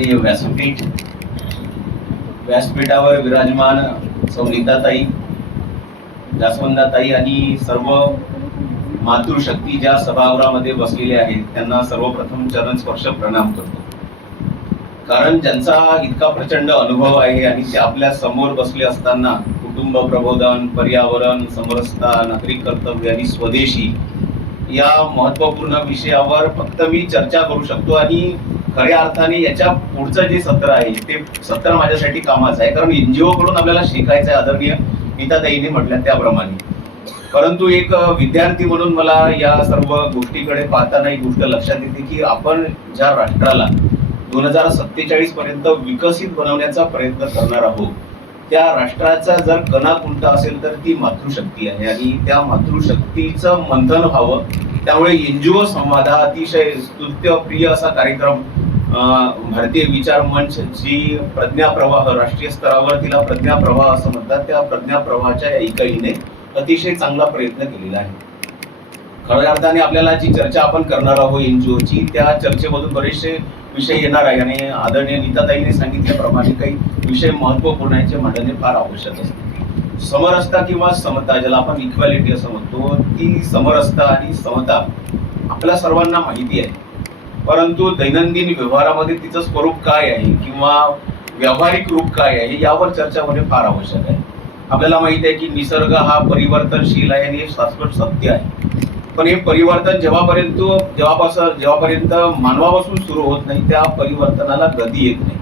आदरणीय व्यासपीठावर विराजमान नीताताई, जास्वंदाताई आणि सर्व मातृशक्ती ज्या सभागृहामध्ये बसलेले आहेत त्यांना सर्वप्रथम चरण स्पर्श प्रणाम करतो. कारण ज्यांचा इतका प्रचंड अनुभव आहे आणि ते आपल्या समोर बसले असताना कुटुंब प्रबोधन, पर्यावरण, समरसता, नागरिक कर्तव्य आणि स्वदेशी या महत्वपूर्ण विषयावर फक्त मी चर्चा करू शकतो आणि खऱ्या अर्थाने याच्या पुढचं जे सत्र आहे ते सत्र माझ्यासाठी कामाचं आहे. कारण एनजीओ कडून आपल्याला शिकायचं आहे, आदरणीय नीताताईंनी म्हटलं त्याप्रमाणे. परंतु एक विद्यार्थी म्हणून मला या सर्व गोष्टीकडे पाहताना एक गोष्ट लक्षात येते की आपण ज्या राष्ट्राला 2047 पर्यंत विकसित बनवण्याचा प्रयत्न करणार आहोत त्या राष्ट्राचा जर कणा कोणता असेल तर ती मातृशक्ती आहे आणि त्या मातृशक्तीचं मंथन व्हावं. त्यामुळे एनजीओ संवाद हा अतिशय स्तुत्यप्रिय असा कार्यक्रम भारतीय विचार मंच जी प्रज्ञाप्रवाह राष्ट्रीय स्तरावर तिला प्रज्ञाप्रवाह असं म्हणतात, त्या प्रज्ञाप्रवाहाच्या इकाईने अतिशय चांगला प्रयत्न केलेला आहे. खऱ्या अर्थाने आपल्याला जी चर्चा आपण करणार आहोत एनजीओची, त्या चर्चेमधून बरेचसे विषय येणार आहे आणि आदरणीय नीताताईंनी सांगितल्याप्रमाणे काही विषय महत्वपूर्ण आहे जे मांडणे फार आवश्यक असते. समरसता किंवा समता, ज्याला आपण इक्वॅलिटी असं म्हणतो, ती समरसता आणि समता आपल्या सर्वांना माहिती आहे. परंतु दैनंदिन व्यवहारामध्ये तिचं स्वरूप काय आहे किंवा व्यावहारिक रूप काय आहे यावर चर्चा होणे फार आवश्यक आहे. आपल्याला माहिती आहे की निसर्ग हा परिवर्तनशील आहे आणि हे शाश्वत सत्य आहे. पण हे परिवर्तन जेव्हापर्यंत मानवापासून सुरू होत नाही त्या परिवर्तनाला गती येत नाही.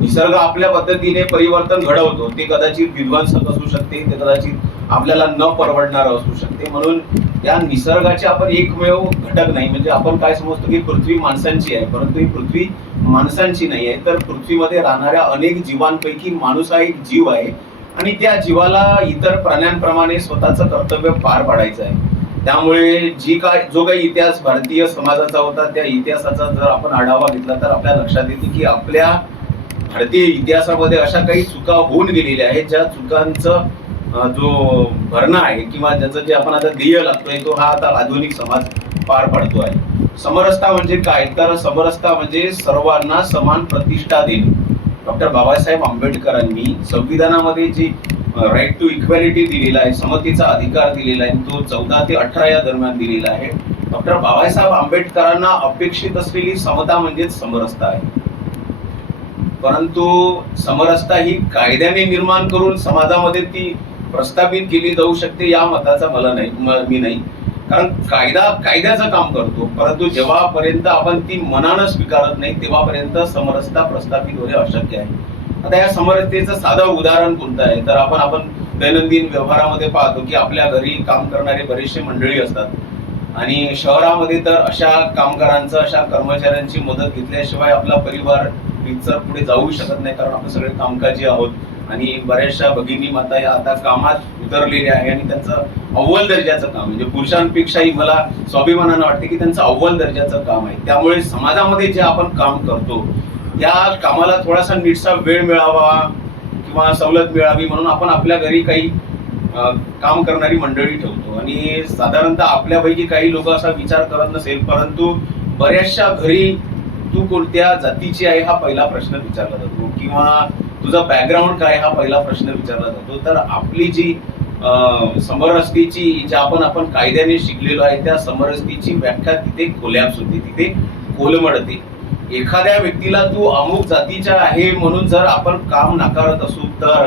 निसर्ग आपल्या पद्धतीने परिवर्तन घडवतो, ते कदाचित विध्वंसक असू शकते, ते कदाचित आपल्याला न परवडणार असू शकते. म्हणून या निसर्गाचे आपण एकमेव घटक नाही. म्हणजे आपण काय समजतो की पृथ्वी माणसांची आहे, परंतु ही पृथ्वी माणसांची नाही आहे, तर पृथ्वीमध्ये राहणाऱ्या अनेक जीवांपैकी माणूस हा एक जीव आहे आणि त्या जीवाला इतर प्राण्यांप्रमाणे स्वतःचं कर्तव्य पार पाडायचं आहे. त्यामुळे जो काही इतिहास भारतीय समाजाचा होता त्या इतिहासाचा जर आपण आढावा घेतला तर आपल्या लक्षात येते की आपल्या भारतीय इतिहासामध्ये अशा काही चुका होऊन गेलेल्या आहेत ज्या चुकांचं जो भरणा आहे किंवा ज्याचं जे आपण आता ध्येय लागतोय तो हा आता आधुनिक समाज पार पाडतो आहे. समरसता म्हणजे काय, तर समरसता म्हणजे सर्वांना समान प्रतिष्ठा देणे. डॉक्टर बाबासाहेब आंबेडकरांनी संविधानामध्ये जी राईट टू इक्वॅलिटी दिलेला आहे, समतेचा अधिकार दिलेला आहे, तो 14 ते 18 या दरम्यान दिलेला आहे. डॉक्टर बाबासाहेब आंबेडकरांना अपेक्षित असलेली समता म्हणजेच समरसता आहे. परंतु समरसता ही कायद्याने निर्माण करून समाजामध्ये ती प्रस्थापित केली जाऊ शकते या मताचा मी नाही. कारण कायद्याचं काम करतो, परंतु जेव्हापर्यंत आपण ती मनानं स्वीकारत नाही तेव्हापर्यंत समरसता प्रस्थापित होणे अशक्य आहे. आता या समरसतेचं साधं उदाहरण कोणतं आहे, तर आपण दैनंदिन व्यवहारामध्ये पाहतो की आपल्या घरी काम करणारे बरेचसे मंडळी असतात आणि शहरामध्ये तर अशा कामगारांचं, अशा कर्मचाऱ्यांची मदत घेतल्याशिवाय आपला परिवार रीतसर पुढे जाऊ शकत नाही. कारण आपण सगळे कामकाजी आहोत आणि बऱ्याचशा भगिनी माता या आता कामात उतरलेल्या आहे आणि त्यांचं अव्वल दर्जाचं काम म्हणजे पुरुषांपेक्षाही मला स्वाभिमानानं वाटते की त्यांचं अव्वल दर्जाचं काम आहे. त्यामुळे समाजामध्ये जे आपण काम करतो या कामाला थोडासा नीटसा वेळ मिळावा किंवा सवलत मिळावी म्हणून आपण आपल्या घरी काही काम करणारी मंडळी ठेवतो आणि साधारणतः आपल्यापैकी काही लोक असा विचार करत नसेल, परंतु बऱ्याचशा घरी तू कोणत्या जातीची आहे हा पहिला प्रश्न विचारला जातो किंवा तुझा बॅकग्राऊंड काय हा पहिला प्रश्न विचारला जातो. तर आपली जी समरसतेची ज्या आपण कायद्याने शिकलेलो आहे त्या समरसतेची व्याख्या तिथे कोलॅप्स होते, तिथे कोलमडते. एखाद्या व्यक्तीला तू अमुक जातीचा आहे म्हणून जर आपण काम नाकारत असू तर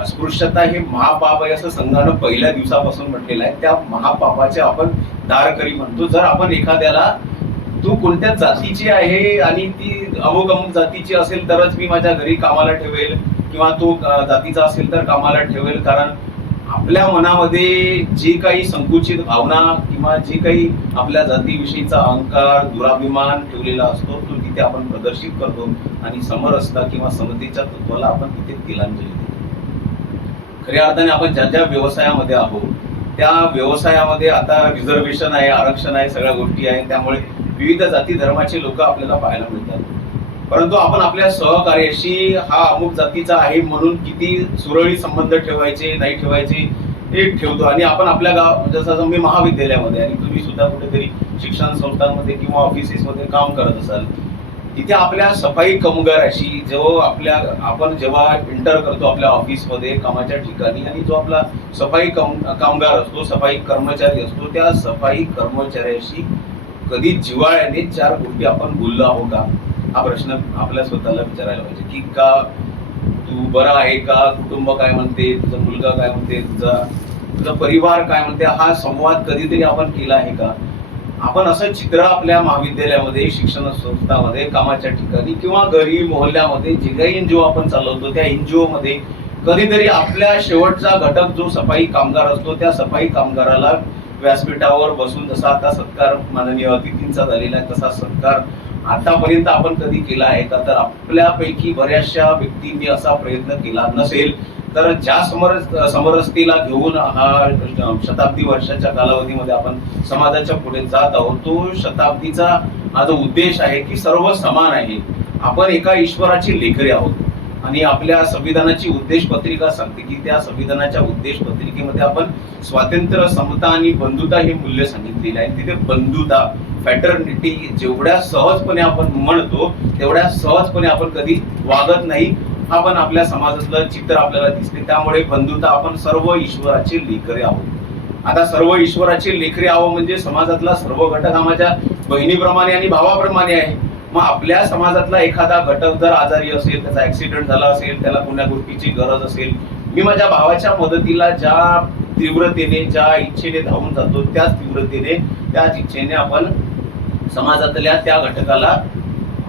अस्पृश्यता हे महापाप आहे असं संघानं पहिल्या दिवसापासून म्हटलेलं आहे. त्या महापापाचे आपण दारकरी म्हणतो. जर आपण एखाद्याला तू कोणत्या जातीची आहे आणि ती अमुक जातीची असेल तरच मी माझ्या घरी कामाला ठेवेल किंवा तो जातीचा असेल तर कामाला ठेवेल, कारण आपल्या मनामध्ये जी काही संकुचित भावना किंवा जी काही आपल्या जातीविषयीचा अहंकार, दुराभिमान ठेवलेला असतो तो तिथे आपण प्रदर्शित करतो आणि समरसता किंवा समतेच्या तत्वाला आपण तिथे तिलांजली देतो. खऱ्या अर्थाने आपण ज्या ज्या व्यवसायामध्ये आहोत त्या व्यवसायामध्ये आता रिझर्वेशन आहे, आरक्षण आहे, सगळ्या गोष्टी आहेत. त्यामुळे विविध जाती धर्माचे लोक आपल्याला पाहायला मिळतात. परंतु आपण आपल्या सहकार्याशी हा अमुक जातीचा आहे म्हणून किती सुरळीत संबंध ठेवायचे नाही ठेवायचे हे ठेवतो आणि आपण आपल्या गाव जसं मी महाविद्यालयामध्ये आणि तुम्ही सुद्धा कुठेतरी शिक्षण संस्थांमध्ये किंवा ऑफिसेसमध्ये काम करत असाल तिथे आपल्या सफाई कामगाराशी जो आपण जेव्हा एंटर करतो आपल्या ऑफिसमध्ये कामाच्या ठिकाणी, आणि जो आपला सफाई कामगार असतो, सफाई कर्मचारी असतो, त्या सफाई कर्मचाऱ्याशी कधी जिव्हाळ्याने 4 गोष्टी आपण बोललो आहोत का, हा प्रश्न आपल्या स्वतःला विचारायला पाहिजे. की का तू बरा आहे का, कुटुंब काय म्हणते, तुझा मुलगा काय म्हणते, तुझा परिवार काय म्हणते, हा संवाद कधीतरी आपण केला आहे का. आपण असं चित्र आपल्या महाविद्यालयामध्ये, शिक्षण संस्थामध्ये, कामाच्या ठिकाणी किंवा घरी मोहल्ल्यामध्ये जे काही एनजीओ आपण चालवतो त्या एनजीओ मध्ये कधीतरी आपल्या शेवटचा घटक जो सफाई कामगार असतो त्या सफाई कामगाराला व्यासपीठावर बसून जसा आता सत्कार माननीय अतिथींचा झालेला आहे तसा सत्कार आतापर्यंत आपण कधी केला आहे का. तर आपल्यापैकी बऱ्याचशा व्यक्तींनी असा प्रयत्न केला नसेल तर ज्या समरसतेला घेऊन हा शताब्दी वर्षाच्या कालावधीमध्ये आपण समाजाच्या पुढे जात आहोत, तो शताब्दीचा हा जो उद्देश आहे की सर्व समान आहे, आपण एका ईश्वराची लेकरे आहोत. आणि आपल्या संविधानाची उद्देश पत्रिका सांगते की त्या संविधानाच्या उद्देश पत्रिकेमध्ये आपण स्वातंत्र्य, समता आणि बंधुता हे मूल्य सांगितलेले आहे. तिथे बंधुता, फॅटर्निटी जेवढ्या सहजपणे आपण म्हणतो तेवढ्या सहजपणे आपण कधी वागत नाही, हा पण आपल्या समाजातलं चित्र आपल्याला दिसते. त्यामुळे बंधुता, आपण सर्व ईश्वराचे लेकरे आहोत. आता सर्व ईश्वराचे लेकरे आहोत म्हणजे समाजातला सर्व घटक माझ्या बहिणीप्रमाणे आणि भावाप्रमाणे आहे. मग आपल्या समाजातला एखादा घटक जर आजारी असेल, त्याचा ऍक्सिडेंट झाला असेल, त्याला कोणत्या गोष्टीची गरज असेल, मी माझ्या भावाच्या मदतीला ज्या तीव्रतेने, ज्या इच्छेने धावून जातो त्याच तीव्रतेने, त्याच इच्छेने आपण समाजातल्या त्या घटकाला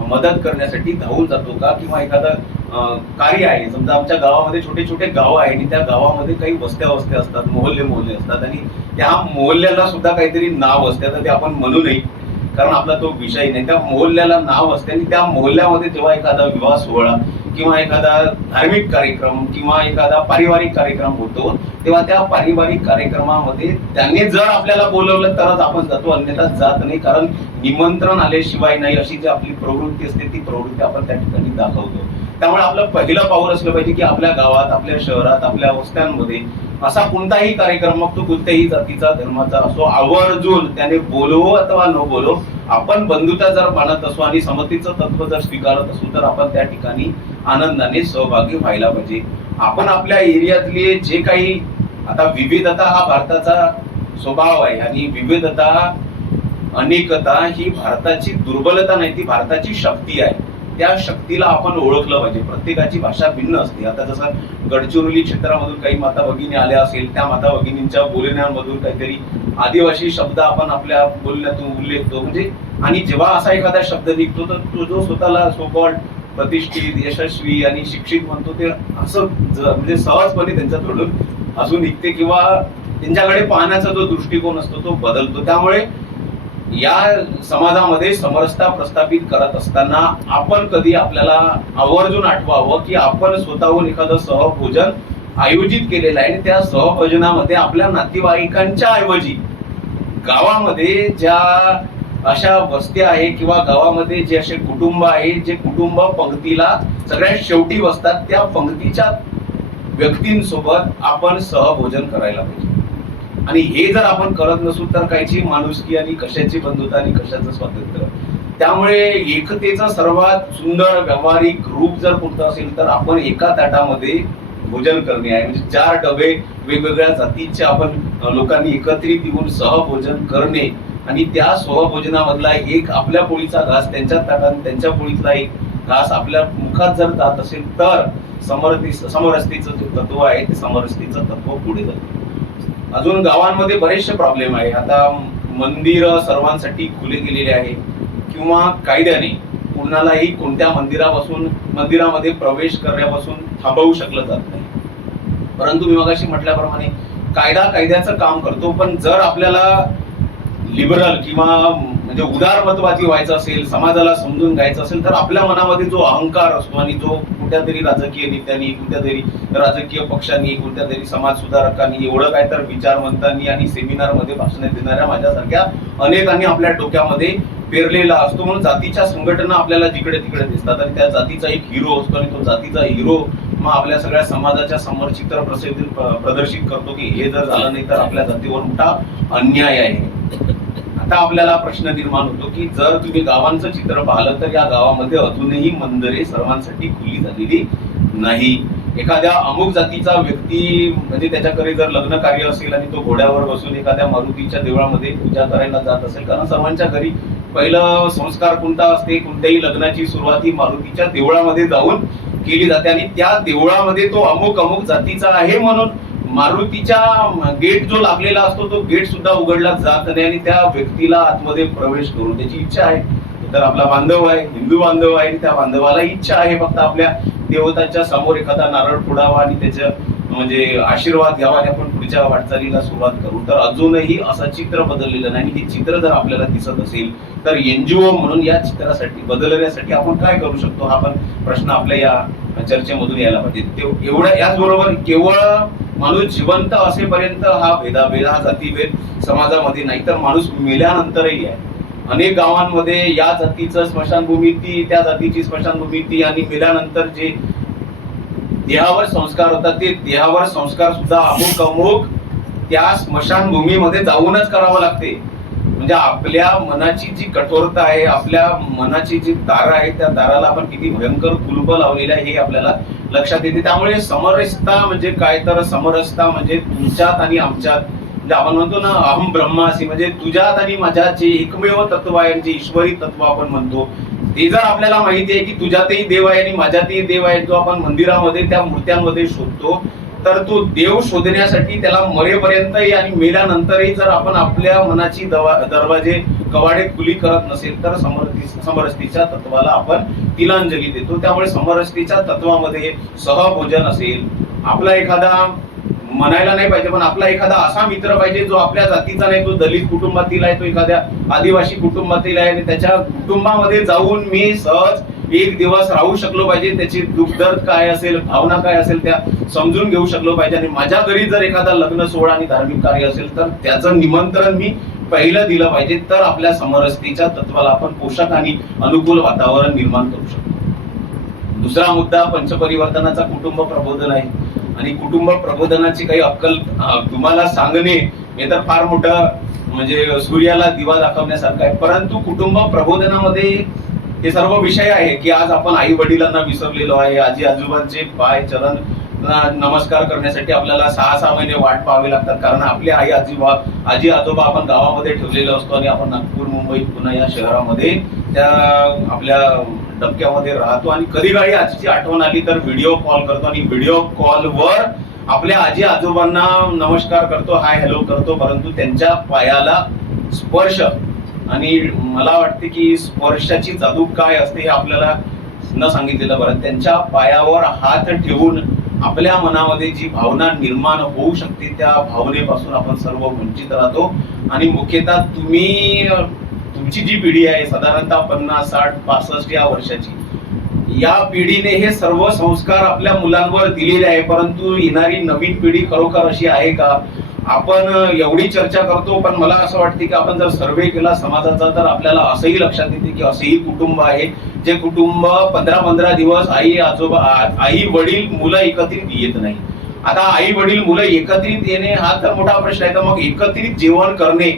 मदत करण्यासाठी धावून जातो का. किंवा एखादं कार्य आहे, समजा आमच्या गावामध्ये छोटे छोटे गाव आहे आणि त्या गावामध्ये काही वस्त्या असतात, मोहल्ले असतात, आणि त्या मोहल्ल्याला सुद्धा काहीतरी नाव असते. तर ते आपण म्हणू नये कारण आपला तो विषय नाही. त्या मोहल्ल्याला नाव असते आणि त्या मोहल्ल्यामध्ये जेव्हा एखादा विवाह सोहळा किंवा एखादा धार्मिक कार्यक्रम किंवा एखादा पारिवारिक कार्यक्रम होतो तेव्हा त्या पारिवारिक कार्यक्रमामध्ये त्यांनी जर आपल्याला बोलवलं तरच आपण जातो, अन्यथा जात नाही. कारण निमंत्रण आल्याशिवाय नाही, अशी जी आपली प्रवृत्ती असते ती प्रवृत्ती आपण त्या ठिकाणी दाखवतो. त्यामुळे आपलं पहिलं पाऊल असलं पाहिजे की आपल्या गावात, आपल्या शहरात, आपल्या वस्त्यांमध्ये असा कोणताही कार्यक्रम, मग तो कोणत्याही जातीचा धर्माचा असो, आवर्जून त्याने बोलवो अथवा न बोलवो, आपण बंधुता जर मानत असो आणि समतेचं तत्व जर स्वीकारत असू तर आपण त्या ठिकाणी आनंदाने सहभागी व्हायला पाहिजे. आपण आपल्या एरियातले जे काही, आता विविधता हा भारताचा स्वभाव आहे आणि विविधता, अनेकता ही भारताची दुर्बलता नाही, ती भारताची शक्ती आहे. त्या शक्तीला आपण ओळखलं पाहिजे. प्रत्येकाची भाषा भिन्न असते. आता जसं गडचिरोली क्षेत्रामधून काही माता भगिनी आल्या असेल, त्या माता भगिनींच्या बोलण्यामधून काहीतरी आदिवासी शब्द आपण आपल्या बोलण्यातून उल्लेखतो, म्हणजे आणि जेव्हा असा एखादा शब्द निघतो तर तो जो स्वतःला सोकॉल्ड प्रतिष्ठित, यशस्वी आणि शिक्षित म्हणतो ते असं म्हणजे सहजपणे त्यांच्याकडून अजून निघते किंवा त्यांच्याकडे पाहण्याचा जो दृष्टिकोन असतो तो बदलतो. त्यामुळे या समाजामध्ये समरसता प्रस्थापित करत असताना आपण कधी आपल्याला आवर्जून आठवावं की आपण स्वतःहून एखादं सहभोजन आयोजित केलेलं आहे आणि त्या सहभोजनामध्ये आपल्या नातेवाईकांच्या ऐवजी गावामध्ये ज्या अशा वस्त्या आहे किंवा गावामध्ये जे असे कुटुंब आहे, जे कुटुंब पंक्तीला सगळ्यात शेवटी बसतात, त्या पंक्तीच्या व्यक्तींसोबत आपण सहभोजन करायला पाहिजे. आणि हे जर आपण करत नसू तर कायची माणुसकी आणि कशाची बंधुता आणि कशाचं स्वातंत्र्य. त्यामुळे एकतेचं सर्वात सुंदर व्यावहारिक रूप जर कोणतं असेल तर आपण एका ताटामध्ये भोजन करणे आहे. म्हणजे 4 डबे वेगवेगळ्या जातीचे आपण लोकांनी एकत्रित येऊन सहभोजन करणे आणि त्या सहभोजनामधला एक आपल्या पोळीचा घास त्यांच्या ताटात, त्यांच्या पोळीतला एक घास आपल्या मुखात जर जात असेल तर समरसतेचं जे तत्व आहे ते समरसतेचं तत्व पुढे जातं. अजून गावांमध्ये बरेचसे प्रॉब्लेम आहे. आता मंदिर सर्वांसाठी खुले गेलेले आहे किंवा कायद्याने कुणालाही कोणत्या मंदिरामध्ये प्रवेश करण्यापासून थांबवू शकलं जात नाही. परंतु मी मगाशी म्हटल्याप्रमाणे कायद्याचं काम करतो, पण जर आपल्याला लिबरल किंवा म्हणजे उदारमतवादी व्हायचं असेल, समाजाला समजून घ्यायचं असेल तर आपल्या मनामध्ये जो अहंकार असतो आणि जो कुठल्या तरी राजकीय नेत्यांनी, कुठल्या तरी राजकीय पक्षांनी, कुठल्या तरी समाज सुधारकांनी, एवढं काय तर विचारवंतांनी आणि सेमिनारमध्ये भाषण देणाऱ्या माझ्यासारख्या अनेकांनी आपल्या डोक्यामध्ये पेरलेला असतो. म्हणून जातीच्या संघटना आपल्याला जिकडे तिकडे दिसतात आणि त्या जातीचा एक हिरो असतो आणि तो जातीचा हिरो मग आपल्या सगळ्या समाजाच्या समोर चित्र प्रदर्शित करतो की हे जर झालं नाही तर आपल्या जातीवर मोठा अन्याय आहे. आता आपल्याला प्रश्न निर्माण होतो की जर तुम्ही गावांचं चित्र पाहिलं तर या गावामध्ये अजूनही मंदिरे सर्वांसाठी खुली झालेली नाही. एखाद्या अमुक जातीचा व्यक्ती म्हणजे त्याच्याकडे जर लग्न कार्य असेल आणि तो घोड्यावर बसून एखाद्या मारुतीच्या देवळामध्ये पूजा करायला जात असेल, कारण सर्वांच्या घरी पहिलं संस्कार कोणता असते, कोणत्याही लग्नाची सुरुवात ही मारुतीच्या देवळामध्ये जाऊन केली जाते आणि त्या देवळामध्ये तो अमुक अमुक जातीचा आहे म्हणून मारुतीच्या गेट जो लागलेला असतो तो गेट सुद्धा उघडला जात नाही आणि त्या व्यक्तीला आतमध्ये प्रवेश करून त्याची इच्छा आहे. तर आपला बांधव आहे, हिंदू बांधव आहे, त्या बांधवाला इच्छा आहे फक्त आपल्या देवताच्या समोर एखादा नारळ फोडावा आणि त्याच्या म्हणजे आशीर्वाद घ्यावा आणि आपण पुढच्या वाटचालीला सुरुवात करू. तर अजूनही असं चित्र बदललेलं नाही. हे चित्र जर आपल्याला दिसत असेल तर एनजीओ म्हणून या चित्रासाठी बदलण्यासाठी आपण काय करू शकतो हा पण प्रश्न आपल्या या चर्चेमधून यायला पाहिजे. एवढ्या याचबरोबर केवळ माणूस जिवंत असेपर्यंत हा भेदाभेद हा जातीभेद समाजामध्ये नाही, तर माणूस मेल्यानंतरही आहे. अनेक गावांमध्ये या जातीचं स्मशानभूमी ती, त्या जातीची स्मशानभूमी ती आणि मेल्यानंतर जे देहावर संस्कार होतात ते देहावर संस्कार सुद्धा अमुक अमुक त्या स्मशानभूमीमध्ये जाऊनच करावं लागते. म्हणजे आपल्या मनाची जी कठोरता आहे, आपल्या मनाची जी दार आहे, त्या दाराला आपण किती भयंकर कुलूप लावलेली आहे हे आपल्याला लक्षात येते. त्यामुळे समरसता म्हणजे काय, तर समरसता म्हणजे तुमच्यात आणि आमच्यात, म्हणजे आपण म्हणतो ना अहम ब्रह्मासी, म्हणजे तुझ्यात आणि माझ्यात जे एकमेव तत्व आहे, जे ईश्वरी तत्व आपण म्हणतो, ते जर आपल्याला माहिती आहे की तुझ्यातही देव आहे आणि माझ्यातही देव आहे, जो आपण मंदिरामध्ये त्या मूर्त्यांमध्ये शोधतो, तर तो देव शोधण्यासाठी त्याला मरेपर्यंतही आणि मेल्यानंतरही जर आपण आपल्या मनाची दरवाजे कवाडे खुली करत नसेल तर समरसतेच्या तत्वाला आपण तिलांजली देतो. त्यामुळे समरसतेच्या तत्वामध्ये सहभोजन असेल, आपला एखादा म्हणायला नाही पाहिजे पण आपला एखादा असा मित्र पाहिजे जो आपल्या जातीचा नाही, तो दलित कुटुंबातील आहे, तो एखाद्या आदिवासी कुटुंबातील आहे आणि त्याच्या कुटुंबामध्ये जाऊन मी सहज एक दिवस राहू शकलो पाहिजे, त्याची दुःखदर्द काय असेल, भावना काय असेल त्या समजून घेऊ शकलो पाहिजे. आणि माझ्या घरी जर एखादा लग्न सोहळा आणि धार्मिक कार्य असेल तर त्याचं निमंत्रण मी पहिलं दिलं पाहिजे. तर आपल्या समरसतेच्या तत्वाला आपण पोषक आणि अनुकूल वातावरण निर्माण करू शकतो. दुसरा मुद्दा पंचपरिवर्तनाचा कुटुंब प्रबोधन आहे आणि कुटुंब प्रबोधनाची काही अक्कल तुम्हाला सांगणे हे तर फार मोठं म्हणजे सूर्याला दिवा दाखवण्यासारखं आहे. परंतु कुटुंब प्रबोधनामध्ये हे सर्व विषय आहे की आज आपण आई वडिलांना विसरलेलो आहे. आजी आजोबांचे पाय चरण नमस्कार करण्यासाठी आपल्याला 6-6 महिने वाट पाहावी लागतात, कारण आपले आजी आजोबा आपण गावामध्ये ठेवलेलो असतो आणि आपण नागपूर, मुंबई, पुणे या शहरामध्ये त्या आपल्या डबक्यामध्ये राहतो आणि कधी काळी आजीची आठवण आली तर व्हिडिओ कॉल करतो आणि व्हिडिओ कॉलवर आपल्या आजी आजोबांना नमस्कार करतो, हाय हॅलो करतो, परंतु त्यांच्या पायाला स्पर्श, आणि मला वाटते की स्पर्शाची जादू काय असते हे आपल्याला न सांगितलेलं बरं. त्यांच्या पायावर हात ठेवून आपल्या मनामध्ये जी भावना निर्माण होऊ शकते त्या भावनेपासून आपण सर्व वंचित राहतो. आणि मुख्यतः तुमची जी पिढी आहे साधारणतः 50, 60, 65 या वर्षाची, या पिढीने हे सर्व संस्कार आपल्या मुलांवर दिलेले आहे, परंतु येणारी नवीन पिढी खरोखर अशी आहे का? आपण एवढी चर्चा करतो पण मला असं वाटते की आपण जर सर्वे केला समाजाचा तर आपल्याला असंही लक्षात येते की असेही कुटुंब आहे जे कुटुंब 15-15 दिवस आई वडील मुलं एकत्रित येत नाही. आता आई वडील मुलं एकत्रित येणे हा तर मोठा प्रश्न आहे, तर मग एकत्रित जेवण करणे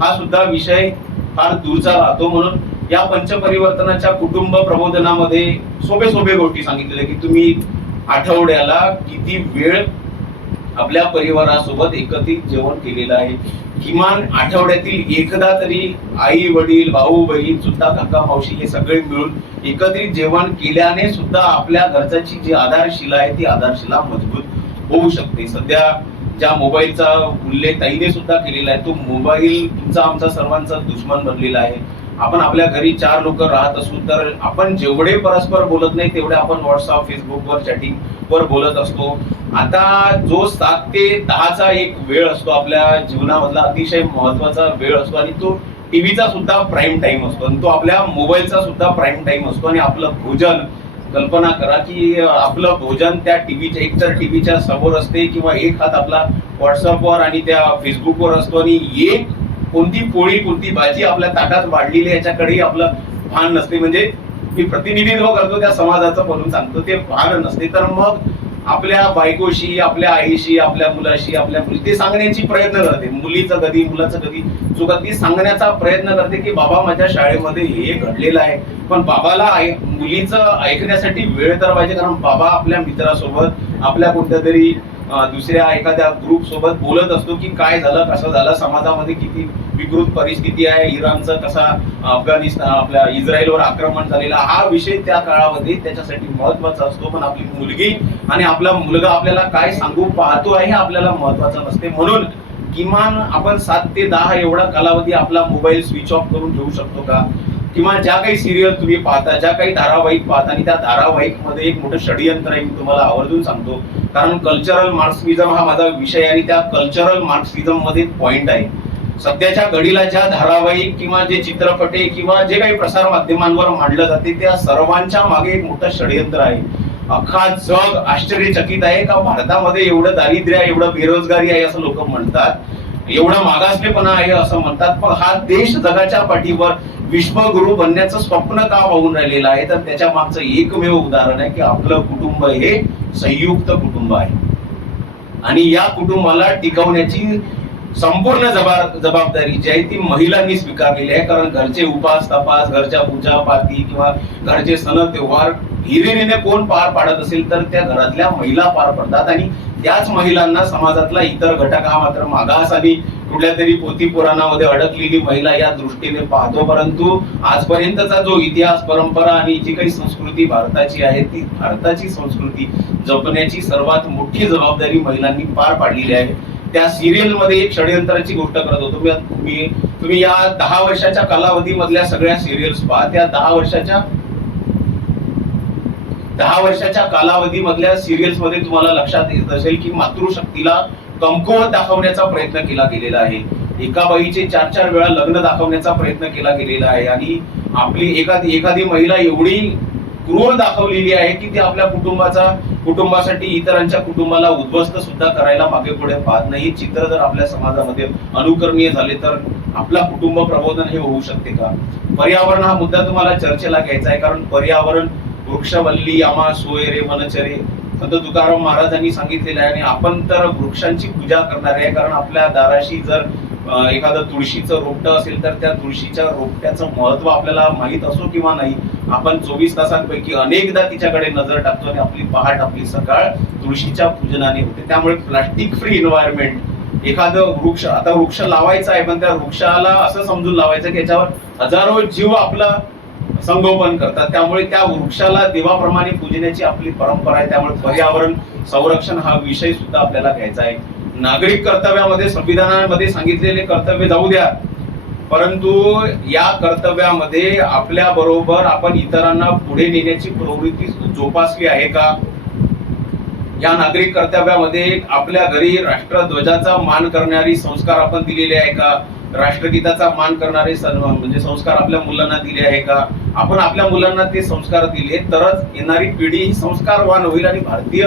हा सुद्धा विषय फार दूरचा राहतो. म्हणून या पंचपरिवर्तनाच्या कुटुंब प्रबोधनामध्ये सोपे गोष्टी सांगितलेल्या की तुम्ही आठवड्याला किती वेळ आपल्या परिवारासोबत एकत्रित जेवण केलेलं आहे. किमान आठवड्यातील एकदा तरी आई वडील, भाऊ बहीण, चुलता काका मावशी हे सगळे मिळून एकत्रित जेवण केल्याने सुद्धा आपल्या घरच्याची जी आधारशिला आहे ती आधारशिला मजबूत होऊ शकते. सध्या ज्या मोबाईलचा उल्लेख ताईने सुद्धा केलेला आहे, तो मोबाईल तुमचा आमचा सर्वांचा दुश्मन बनलेला आहे. आपण आपल्या घरी 4 लोक राहत असू तर आपण जेवढे परस्पर बोलत नाही तेवढे आपण व्हॉट्सअप, फेसबुकवर, चॅटिंगवर बोलत असतो. आता जो 7 ते 10चा एक वेळ असतो आपल्या जीवनामधला अतिशय महत्वाचा वेळ असतो आणि तो टीव्हीचा सुद्धा प्राईम टाइम असतो आणि तो आपल्या मोबाईलचा सुद्धा प्राईम टाइम असतो. आणि आपलं भोजन, कल्पना करा की आपलं भोजन त्या टीव्हीच्या, एक तर टीव्हीच्या समोर असते किंवा एक हात आपला व्हॉट्सअपवर आणि त्या फेसबुकवर असतो आणि एक कोणती पोळी कोणती भाजी आपल्या ताटात वाढलेली याच्याकडेही आपलं भान नसते. म्हणजे मी प्रतिनिधित्व करतो त्या समाजाचं म्हणून सांगतो, ते भान नसते. तर मग आपल्या बायकोशी, आपल्या आईशी, आपल्या मुलाशी, आपल्या ते सांगण्याची प्रयत्न करते. मुलीचं कधी, मुलाचं कधी चुका ती सांगण्याचा प्रयत्न करते की बाबा माझ्या शाळेमध्ये हे घडलेलं आहे. पण बाबाला मुलीचं ऐकण्यासाठी वेळ तर पाहिजे, कारण बाबा आपल्या मित्रासोबत, आपल्या कुठल्या तरी दुसऱ्या एखाद्या ग्रुप सोबत बोलत असतो की काय झालं, कसं झालं, समाजामध्ये किती विकृत परिस्थिती आहे, इराणचं कसा अफगाणिस्तान आपल्या इस्रायलवर आक्रमण झालेला, हा विषय त्या काळामध्ये त्याच्यासाठी महत्वाचा असतो. पण आपली मुलगी आणि आपला मुलगा आपल्याला काय सांगू पाहतो आहे हे आपल्याला महत्वाचं नसते. म्हणून किमान आपण 7 ते 10 एवढा कालावधी आपला मोबाईल स्विच ऑफ करून ठेवू शकतो का? किंवा ज्या काही सिरियल तुम्ही पाहता, ज्या काही धारावाहिक पाहता, आणि त्या धारावाहिक मध्ये एक मोठं षडयंत्र आहे, मी तुम्हाला आवर्जून सांगतो. कारण कल्चरल मार्क्सिझम हा माझा विषय आहे आणि त्या कल्चरल मार्क्सिझम मध्ये पॉइंट आहे. सध्याच्या घडीला ज्या धारावाहिक किंवा जे चित्रपटे किंवा जे काही प्रसार माध्यमांवर मांडलं जाते त्या सर्वांच्या मागे एक मोठं षडयंत्र आहे. अख्खा जग आश्चर्यचकित आहे का भारतामध्ये एवढं दारिद्र्य आहे, एवढं बेरोजगारी आहे असं लोक म्हणतात, एवढा मागासलेपणा आहे असं म्हणतात. पण हा देश जगाच्या पाठीवर विश्वगुरु बनण्याचं स्वप्न का पाहून राहिलेलं आहे? तर त्याच्या मागचं एकमेव उदाहरण आहे की आपलं कुटुंब हे संयुक्त कुटुंब आहे आणि या कुटुंबाला टिकवण्याची संपूर्ण जबाबदारी जी आहे ती महिलांनी स्वीकारलेली आहे. कारण घरचे उपास तपास, घरच्या पूजा पाती किंवा घरचे सण त्योहार हिरिरीने कोण पार पाडत असेल तर त्या घरातल्या महिला पार पडतात. आणि त्याच महिलांना समाजातला इतर घटक हा मात्र मागास आणि कुठल्या तरी पोथी पुराणामध्ये अडकलेली महिला या दृष्टीने पाहतो. परंतु आजपर्यंतचा जो इतिहास, परंपरा आणि जी काही संस्कृती भारताची आहे ती भारताची संस्कृती जपण्याची सर्वात मोठी जबाबदारी महिलांनी पार पाडलेली आहे. त्या सिरियल मध्ये एक षडयंत्राची गोष्ट करत होतो. तुम्ही या 10 वर्षाच्या कालावधी मधल्या सगळ्या सिरियल्स पहा. त्या 10 वर्षाच्या कालावधी मधल्या सिरियल्स मध्ये तुम्हाला लक्षात येत असेल की मातृशक्तीला कमकुवत दाखवण्याचा प्रयत्न केला गेलेला आहे. एका बाईचे 4-4 वेळा लग्न दाखवण्याचा प्रयत्न केला गेलेला आहे आणि आपली एखादी महिला एवढी क्रूर दाखवलेली आहे की ती आपल्या कुटुंबासाठी इतरांच्या कुटुंबाला उद्ध्वस्त सुद्धा करायला मागे पुढे पाहत नाही. चित्र जर आपल्या समाजामध्ये अनुकरणीय झाले तर आपला कुटुंब प्रबोधन हे होऊ शकते का? पर्यावरण हा मुद्दा तुम्हाला चर्चेला घ्यायचा आहे. कारण पर्यावरण वृक्षवल्ली आम्हा सोय रे वनचरे संत तुकाराम महाराजांनी सांगितलेलं आहे. आणि आपण तर वृक्षांची पूजा करणारे आहे. कारण आपल्या दाराशी जर एखादं तुळशीचं रोपटं असेल तर त्या तुळशीच्या रोपट्याचं महत्व आपल्याला माहित असो किंवा नाही, आपण 24 तासांपैकी अनेकदा तिच्याकडे नजर टाकतो आणि आपली पहाट, आपली सकाळ तुळशीच्या पूजनाने होते. त्यामुळे प्लास्टिक फ्री एन्व्हायरमेंट, एखादं वृक्ष, आता वृक्ष लावायचा आहे पण त्या वृक्षाला असं समजून लावायचं की याच्यावर हजारो जीव आपला संगोपन करतात. त्यामुळे त्या वृक्षाला देवाप्रमाणे पूजण्याची आपली परंपरा आहे. त्यामुळे पर्यावरण संरक्षण हा विषय सुद्धा आपल्याला घ्यायचा आहे. नागरिक कर्तव्यामध्ये संविधानामध्ये सांगितलेले कर्तव्य जाऊ द्या, परंतु या कर्तव्यामध्ये आपल्या बरोबर आपण इतरांना पुढे नेण्याची प्रवृत्ती जोपासली आहे का? या नागरिक कर्तव्यामध्ये आपल्या घरी राष्ट्रध्वजाचा मान करणारी संस्कार आपण दिलेले आहे का? राष्ट्रगीताचा मान करणारे म्हणजे संस्कार आपल्या मुलांना दिले आहे का? आपण आपल्या मुलांना ते संस्कार दिले तरच येणारी पिढी ही संस्कारवान होईल आणि भारतीय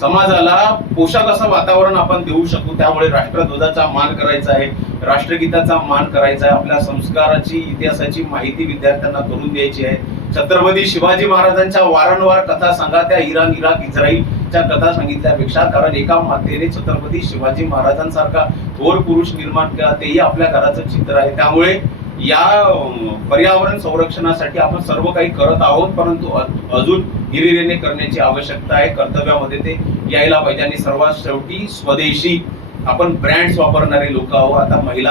समाजाला पोषक असं वातावरण आपण देऊ शकू. त्यामुळे राष्ट्रध्वजाचा मान करायचा आहे, राष्ट्रगीताचा मान करायचा आहे, आपल्या संस्काराची, इतिहासाची माहिती विद्यार्थ्यांना करून द्यायची आहे. छत्रपती शिवाजी महाराजांच्या वारंवार कथा सांगा, त्या इराण, इराक, इस्रायलच्या कथा सांगितल्यापेक्षा. कारण एका मातेने छत्रपती शिवाजी महाराजांसारखा थोर पुरुष निर्माण केला, तेही आपल्या घराचं चित्र आहे. त्यामुळे या पर्यावरण संरक्षणासाठी आपण सर्व काही करत आहोत, परंतु अजून हिरिरीने करण्याची आवश्यकता आहे. कर्तव्यामध्ये ते यायला पाहिजे. आणि सर्वात शेवटी स्वदेशी, आपण ब्रँड्स वापरणारे लोक आहोत. आता महिला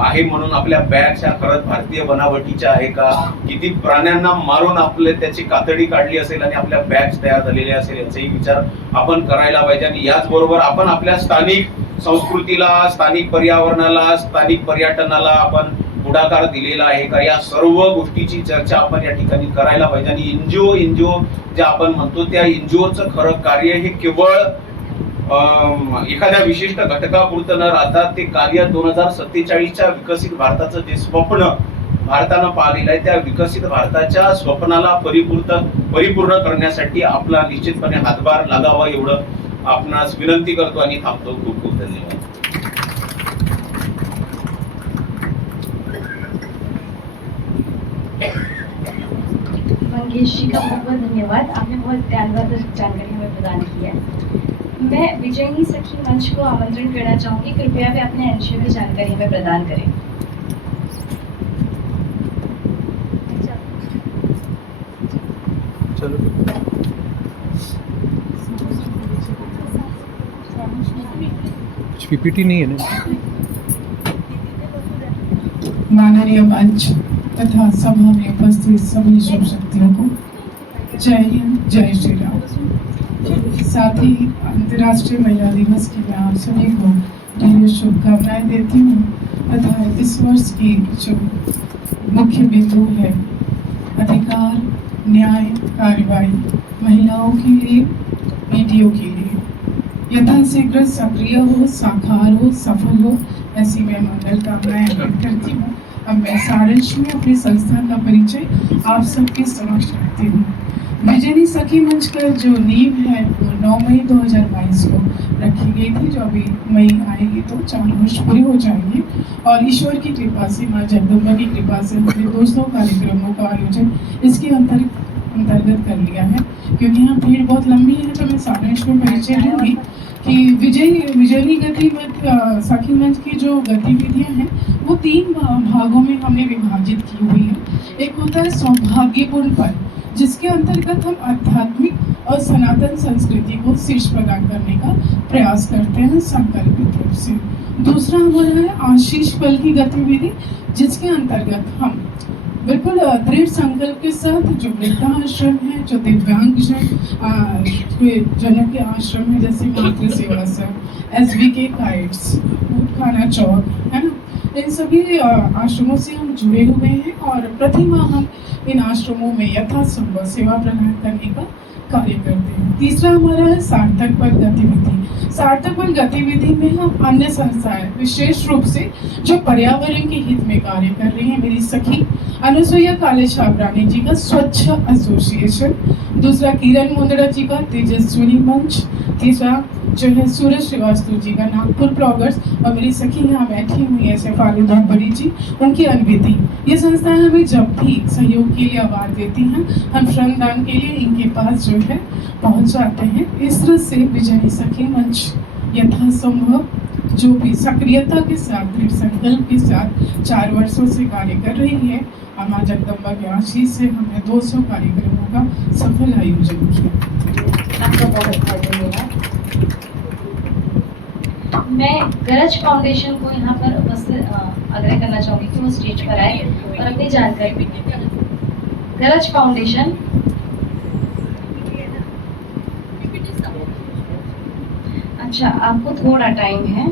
आहे म्हणून आपल्या बॅग्स ह्या खरंच भारतीय बनावटीच्या आहे का? किती प्राण्यांना मारून आपले त्याची कातडी काढली असेल आणि आपल्या बॅग्स तयार झालेल्या असेल याचाही विचार आपण करायला पाहिजे. आणि याचबरोबर आपण आपल्या स्थानिक संस्कृतीला, स्थानिक पर्यावरणाला, स्थानिक पर्यटनाला आपण पुढाकार दिलेला आहे का? या सर्व गोष्टीची चर्चा आपण या ठिकाणी करायला पाहिजे. आणि एनजीओ जे आपण म्हणतो त्या एनजीओचं खरं कार्य हे केवळ एखाद्या विशिष्ट घटकापुरतं न राहता ते कार्य 2047च्या विकसित भारताचं जे स्वप्न भारतानं पाहिलेलं आहे त्या विकसित भारताच्या स्वप्नाला परिपूर्ण करण्यासाठी आपला निश्चितपणे हातभार लागावा एवढं आपणास विनंती करतो आणि थांबतो. खूप खूप धन्यवाद. Thank you. यश जी का बहुत बहुत धन्यवाद, आपने बहुत ज्ञानवर्धक जानकारी हमें प्रदान की है। मैं विजयनी सखी मंच को आमंत्रण करना चाहूँगी, कृपया वे अपने एनजीओ की जानकारी हमें प्रदान करें। चलो कुछ पीपीटी नहीं है ना। माननीय मंच तथा सभा में उपस्थित सभी शुभ शक्तियों को जय हिंद, जय श्री राम। साथ ही अंतर्राष्ट्रीय महिला दिवस की मैं आप सभी को ढेर शुभकामनाएं देती हूँ तथा इस वर्ष की जो मुख्य बिंदु है अधिकार, न्याय, कार्यवाही महिलाओं के लिए, बेटियों के लिए यथाशीघ्र सक्रिय हो, साकार हो, सफल हो, ऐसी मैं मंगल कामनाएं व्यक्त करती हूँ। अब मैं सारांश में अपनी संस्था का परिचय आप सबके समक्ष रखती हूँ। विजयनी सखी मंच का जो नींव है वो 9 मई 2022 को रखी गई थी, जो अभी मई आएगी तो 4 वर्ष पूरे हो जाएंगे। और ईश्वर की कृपा से, माँ जगदम्बा की कृपा से हमने 200 कार्यक्रमों का आयोजन इसके अंतर्गत कर लिया है। क्योंकि यहाँ भीड़ बहुत लंबी है तो मैं सारांश में परिचय दूंगी कि विजयनी सखी मंच की जो गतिविधियाँ हैं वो 3 भागों में हमने विभाजित की हुई है। एक होता है सौभाग्यपूर्ण पल, जिसके अंतर्गत हम आध्यात्मिक और सनातन संस्कृति को शीर्ष प्रदान करने का प्रयास करते हैं संकल्पित रूप से। दूसरा हमारा है आशीष पल की गतिविधि, जिसके अंतर्गत हम बिल्कुल दृढ़ संकल्प के साथ जो वृद्धाश्रम है, जो दिव्यांग जनों के आश्रम है, जैसे मातृ सेवा संघ, SBK काइट्स, खाना चौक है ना, इन सभी आश्रमों से हम जुड़े हुए हैं और प्रतिमाह हम इन आश्रमों में यथासंभव सेवा प्रदान करने का कार्य करते हैं। तीसरा हमारा है सार्थक पल गतिविधि। सार्थक पल गतिविधि में हम अन्य संस्थाएं, विशेष रूप से जो पर्यावरण के हित में कार्य कर रही हैं, मेरी सखी अनुसुईया काले छाबरानी जी का स्वच्छ एसोसिएशन, दूसरा किरण मुंदड़ा जी का तेजस्विनी मंच, तीसरा जो है सूरज श्रीवास्तव जी का नागपुर ब्लॉगर्स, और मेरी सखी यहाँ बैठी हुई है शेफाली बड़ी जी, उनकी अनविधि। ये संस्थाएं हमें जब भी सहयोग के लिए आवाज देती हैं, हम श्रमदान के लिए इनके पास जो है पहुँच जाते हैं। इस तरह से विजयनी सखी मंच यथासंभव जो भी सक्रियता के साथ, दृढ़ संकल्प के साथ 4 वर्षों से कार्य कर रही है। माँ जगदम्बा के आशीष से हमने 200 कार्यक्रमों का सफल आयोजन किया। आपका बहुत बहुत धन्यवाद। मैं गरज फाउंडेशन को यहाँ पर उपस्थित आग्रह करना चाहूँगी कि वो स्टेज पर आए और अपनी जानकारी। गरज फाउंडेशन, अच्छा आपको थोड़ा टाइम है।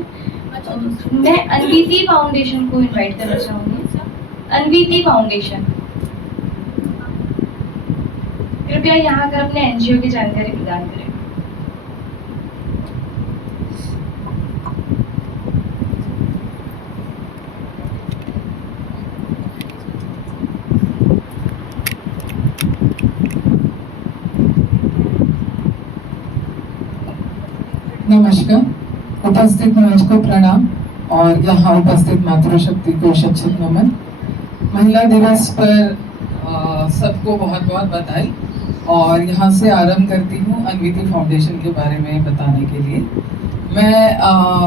मैं अनवीति फाउंडेशन को इनवाइट करना चाहूँगी। अनवीति फाउंडेशन, कृपया यहाँ आकर अपने एनजीओ की जानकारी प्रदान करें। नमस्कार, उपस्थित मंच को प्रणाम और यहाँ उपस्थित मातृशक्ति को शत-शत नमन। महिला दिवस पर सबको बहुत बहुत बधाई और यहाँ से आरंभ करती हूँ अनविति फाउंडेशन के बारे में बताने के लिए। मैं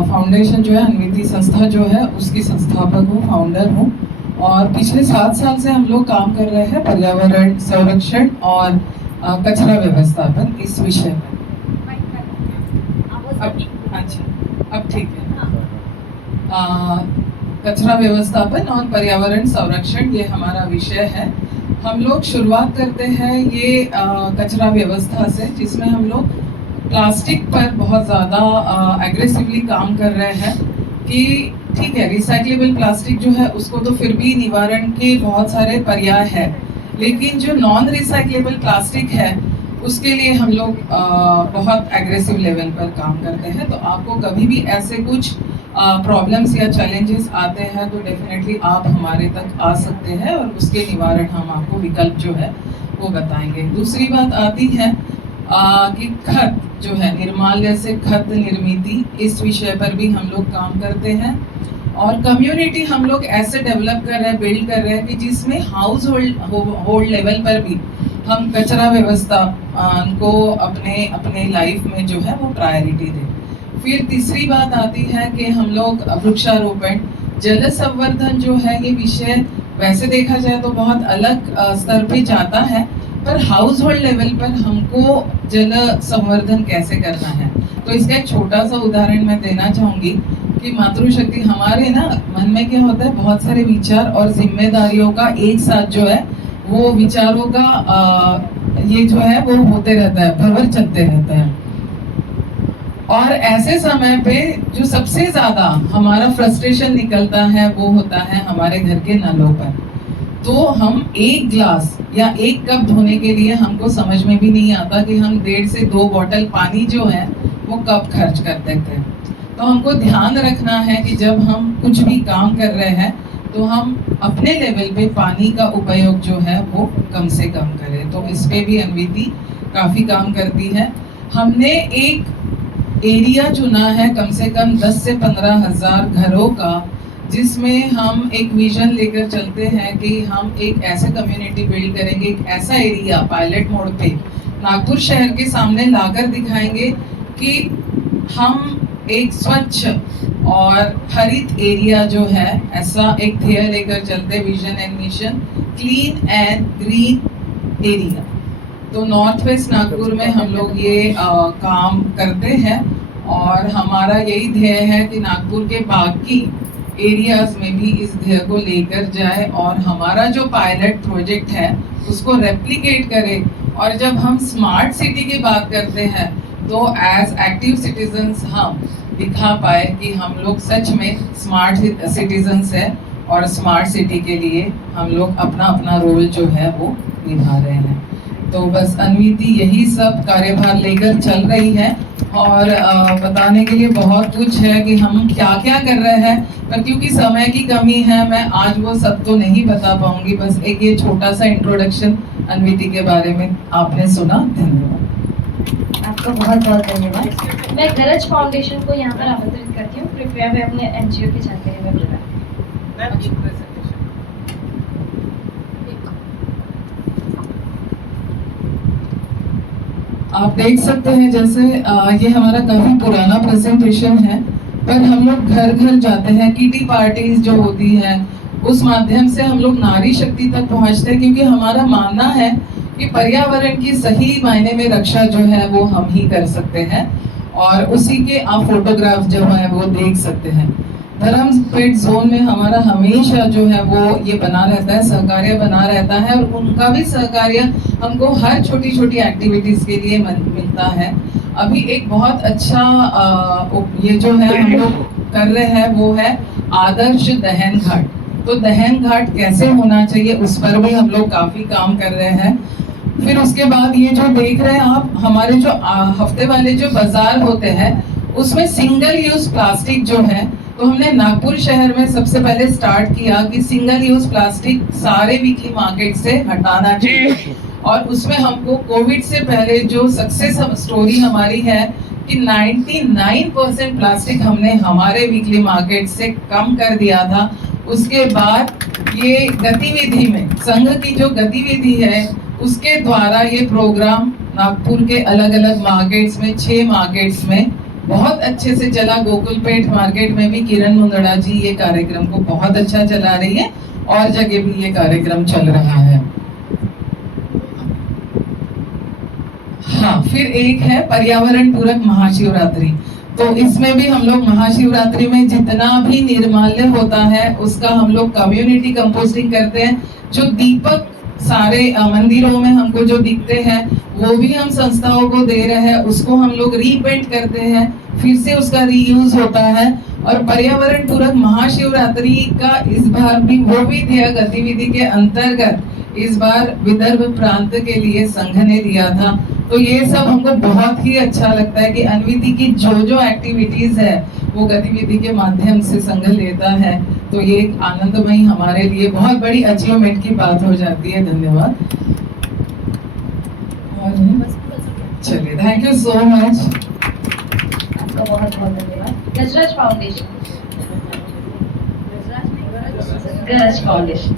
फाउंडेशन जो है, अनविति संस्था जो है उसकी संस्थापक हूँ, फाउंडर हूँ और पिछले 7 साल से हम लोग काम कर रहे हैं पर्यावरण संरक्षण और कचरा व्यवस्थापन इस विषय में। अब ठीक है। कचरा व्यवस्थापन और पर्यावरण संरक्षण ये हमारा विषय है। हम लोग शुरुआत करते हैं ये कचरा व्यवस्था से, जिसमें हम लोग प्लास्टिक पर बहुत ज़्यादा एग्रेसिवली काम कर रहे हैं कि ठीक है, रिसाइक्लेबल प्लास्टिक जो है उसको तो फिर भी निवारण के बहुत सारे पर्याय है, लेकिन जो नॉन रिसाइक्लेबल प्लास्टिक है उसके लिए हम लोग बहुत एग्रेसिव लेवल पर काम करते हैं। तो आपको कभी भी ऐसे कुछ प्रॉब्लम्स या चैलेंजेस आते हैं तो डेफिनेटली आप हमारे तक आ सकते हैं और उसके निवारण हम आपको विकल्प जो है वो बताएंगे। दूसरी बात आती है कि खत जो है, निर्माल्य से खत निर्मिति, इस विषय पर भी हम लोग काम करते हैं और कम्युनिटी हम लोग ऐसे डेवलप कर रहे हैं, बिल्ड कर रहे हैं कि जिसमें हाउस होल्ड लेवल पर भी हम कचरा व्यवस्थापन को अपने अपने लाइफ में जो है वो प्रायोरिटी दें। फिर तीसरी बात आती है कि हम लोग वृक्षारोपण, जल संवर्धन जो है ये विषय वैसे देखा जाए तो बहुत अलग स्तर पे जाता है, पर हाउस होल्ड लेवल पर हमको जल संवर्धन कैसे करना है। तो इसका एक छोटा सा उदाहरण मैं देना चाहूंगी कि मातृशक्ति हमारे ना मन में क्या होता है, बहुत सारे विचार और जिम्मेदारियों का एक साथ जो है वो विचारों का ये जो है वो होते रहता है, भंवर चलते रहता है। और ऐसे समय पे जो सबसे ज्यादा हमारा फ्रस्ट्रेशन निकलता है वो होता है हमारे घर के नलों पर। तो हम एक ग्लास या एक कप धोने के लिए हमको समझ में भी नहीं आता कि हम 1.5 से 2 बॉटल पानी जो है वो कब खर्च कर देते हैं। तो हमको ध्यान रखना है कि जब हम कुछ भी काम कर रहे हैं तो हम अपने लेवल पे पानी का उपयोग जो है वो कम से कम करें। तो इस पे भी अन्विति काफी काम करती है। हमने एक एरिया चुना है कम से कम 10 से 15 हजार घरों का, जिसमें हम एक विजन लेकर चलते हैं कि हम एक ऐसा कम्युनिटी बिल्ड करेंगे, एक ऐसा एरिया पायलट मोड पे नागपुर शहर के सामने लाकर दिखाएंगे कि हम एक स्वच्छ और हरित एरिया जो है ऐसा एक ध्येय लेकर चलते, vision end mission clean end green area. तो नॉर्थ वेस्ट नागपुर में हम लोग ये काम करते हैं और हमारा यही ध्येय है कि नागपुर के बाकी एरियाज में भी इस ध्येय को लेकर जाए और हमारा जो पायलट प्रोजेक्ट है उसको रेप्लिकेट करें। और जब हम स्मार्ट सिटी की बात करते हैं तो एज एक्टिव सिटीजन्स हम दिखा पाए कि हम लोग सच में स्मार्ट सिटीजन्स है और स्मार्ट सिटी के लिए हम लोग अपना अपना रोल जो है वो निभा रहे हैं। तो बस अन्विति यही सब कार्यभार लेकर चल रही है और बताने के लिए बहुत कुछ है कि हम क्या क्या कर रहे हैं, पर क्योंकि समय की कमी है मैं आज वो सब तो नहीं बता पाऊंगी। बस एक ये छोटा सा इंट्रोडक्शन अन्विति के बारे में आपने सुना। धन्यवाद। आपका बहुत बहुत धन्यवाद। मैं गरज फाउंडेशन को यहाँ पर आमंत्रित करती हूँ, कृपया वे अपने एनजीओ की जानकारी में बताएं। आप देख सकते हैं जैसे ये हमारा काफी पुराना प्रेजेंटेशन है, पर हम लोग घर घर जाते हैं, किटी पार्टीज जो होती है उस माध्यम से हम लोग नारी शक्ति तक पहुंचते हैं, क्योंकि हमारा मानना है कि पर्यावरण की सही मायने में रक्षा जो है वो हम ही कर सकते हैं। और उसी के आप फोटोग्राफ जो है वो देख सकते हैं। धर्मपेट जोन में हमारा हमेशा जो है वो ये बना रहता है, सहकार्य बना रहता है और उनका भी सहकार्य हमको हर छोटी छोटी एक्टिविटीज के लिए मिलता है। अभी एक बहुत अच्छा ये जो है हम लोग कर रहे हैं वो है आदर्श दहन घाट। तो दहन घाट कैसे होना चाहिए उस पर भी हम लोग काफी काम कर रहे हैं। फिर उसके बाद ये जो देख रहे हैं आप, हमारे जो हफ्ते वाले जो बाजार होते हैं उसमें सिंगल यूज प्लास्टिक जो है, तो हमने नागपुर शहर में सबसे पहले स्टार्ट किया कि सिंगल यूज प्लास्टिक सारे वीकली मार्केट से हटाना चाहिए। और उसमें हमको कोविड से पहले जो सक्सेस स्टोरी हमारी है कि 99% प्लास्टिक हमने हमारे वीकली मार्केट से कम कर दिया था। उसके बाद ये गतिविधि में संघ की जो गतिविधि है उसके द्वारा ये प्रोग्राम नागपुर के अलग अलग मार्केट्स में 6 मार्केट्स में बहुत अच्छे से चला। गोकुलपेट मार्केट में भी किरण मुंदड़ा जी ये कार्यक्रम को बहुत अच्छा चला रही है और जगह भी ये कार्यक्रम चल रहा है। हाँ, फिर एक है पर्यावरण पूरक महाशिवरात्रि। तो इसमें भी हम लोग महाशिवरात्रि में जितना भी निर्माल्य होता है उसका हम लोग कम्युनिटी कंपोस्टिंग करते हैं। जो दीपक सारे मंदिरों में हमको जो दिखते हैं वो भी हम संस्थाओं को दे रहे हैं, उसको हम लोग रीपेंट करते हैं, फिर से उसका रीयूज होता है। और पर्यावरण पूरक महाशिवरात्रि का इस बार भी वो भी ध्येय गतिविधि के अंतर्गत इस बार विदर्भ प्रांत के लिए संघ ने दिया था। तो ये सब हमको बहुत ही अच्छा लगता है कि अन्विति की जो जो एक्टिविटीज है वो गतिविधि के माध्यम से संघ लेता है। तो ये एक आनंदमयी हमारे लिए बहुत बड़ी अचीवमेंट की बात हो जाती है। धन्यवाद। चलिए, थैंक यू सो मच। आपका बहुत बहुत धन्यवाद। गजराज फाउंडेशन, गजराज फाउंडेशन।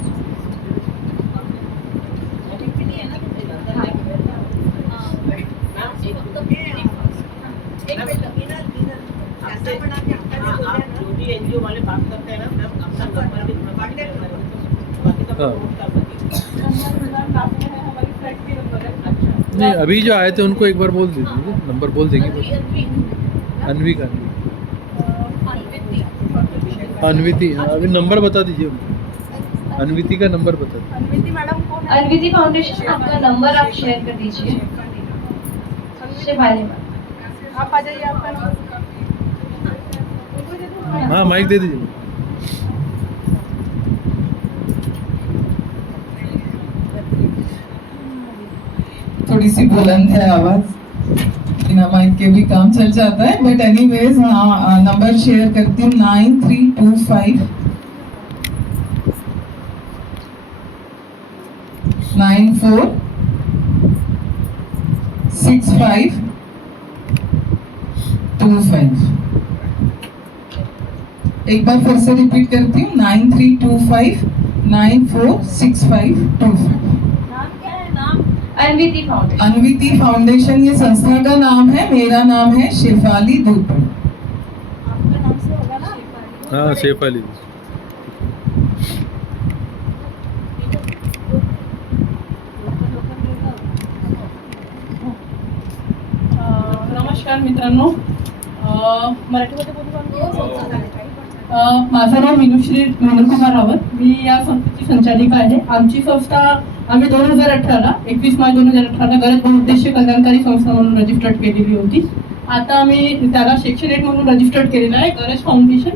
NGO वाले काम करते हैं ना, मैं अपना नंबर भी थोड़ा बाकी सब हाँ। नोट कर सकती हूँ। नहीं अभी जो आए थे उनको एक बार बोल दीजिए, नंबर बोल देंगे बस। अनवी का अनविति, हाँ, अभी नंबर बता दीजिए उनको। अनविति का नंबर बता दीजिए। अनविति फाउंडेशन, आपका नंबर आप शेयर कर दीजिए। शिवानी मैम, आप आ जाइए, आपका नाम। हाँ माइक दे दीजिए। थोड़ी सी बुलंद है आवाज, बिना माइक के भी काम चल जाता है, बट एनीवेज हाँ नंबर शेयर करती हूँ 9325 946525। एक बार फिर से रिपीट करती हूँ 9325946525। अनविति फाउंडेशन। अनविति फाउंडेशन ये संस्था का नाम है, मेरा नाम है शेफाली दूपड़। आपका नाम से होगा ना? हाँ शेफाली। नमस्कार मित्रांनो, मराठीमध्ये बोलू का? माझं नाव विनुश्री विनोदकुमार रावत, मी या संस्थेची संचालिका आहे. आमची संस्था आम्ही 2018ला 21 मार्च 2018ला गरज बहुउद्देशीय कल्याणकारी संस्था म्हणून रजिस्टर्ड केलेली होती. आता आम्ही त्याला सेक्शन 8 म्हणून रजिस्टर्ड केलेलं आहे, गरज फाउंडेशन.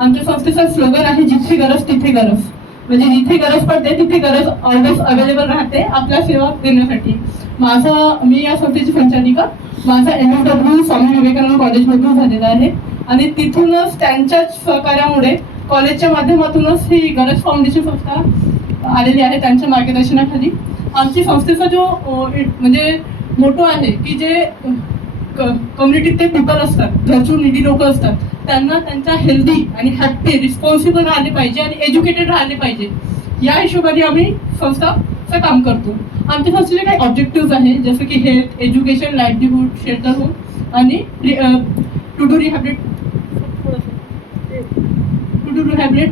आमच्या संस्थेचं स्लोगन आहे जिथे गरज तिथे गरज, म्हणजे जिथे गरज पडते तिथे गरज ऑलवेज अवेलेबल राहते आपल्या सेवा देण्यासाठी. मी या संस्थेची संचालिका. माझा MFW स्वामी विवेकानंद कॉलेजमधून झालेला आहे आणि तिथूनच त्यांच्याच सहकार्यामुळे कॉलेजच्या माध्यमातूनच ही गरज फाउंडेशन संस्था आलेली आहे. त्यांच्या मार्गदर्शनाखाली आमची संस्थेचा जो म्हणजे मोटो आहे की जे कम्युनिटीत ते पीपल असतात, गरजू निडी लोक असतात, त्यांना त्यांच्या हेल्दी आणि हॅप्पी रिस्पॉन्सिबल राहिले पाहिजे आणि एज्युकेटेड राहिले पाहिजे, या हिशोबाने आम्ही संस्थाचं काम करतो. आमच्या संस्थेचे काही ऑब्जेक्टिव्ह आहे, जसं की health, education, livelihood, shelter home आणि टू डू रिहॅबिलिट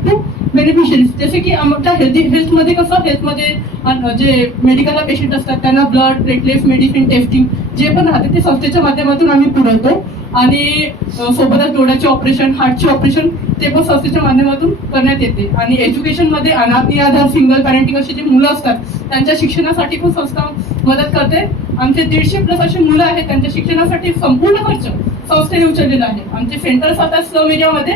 टू बेनिफिशरीज. जसे की आमच्या हेल्थमध्ये कसं, हेल्थमध्ये जे मेडिकलला पेशंट असतात त्यांना ब्लड, प्लेटलेट्स, मेडिसिन, टेस्टिंग जे पण राहते ते संस्थेच्या माध्यमातून आम्ही पुरवतो. आणि सोबतच डोळ्याचे ऑपरेशन, हार्टचे ऑपरेशन ते पण संस्थेच्या माध्यमातून करण्यात येते. आणि एज्युकेशनमध्ये अनाथ निराधार, सिंगल पॅरेंटिंग अशी जी मुलं असतात त्यांच्या शिक्षणासाठी पण संस्था मदत करते. आमचे 150+ अशी मुलं आहेत, त्यांच्या शिक्षणासाठी संपूर्ण खर्च संस्थेने उचललेला आहे. आमचे सेंटर्स आता स्लम एरियामध्ये,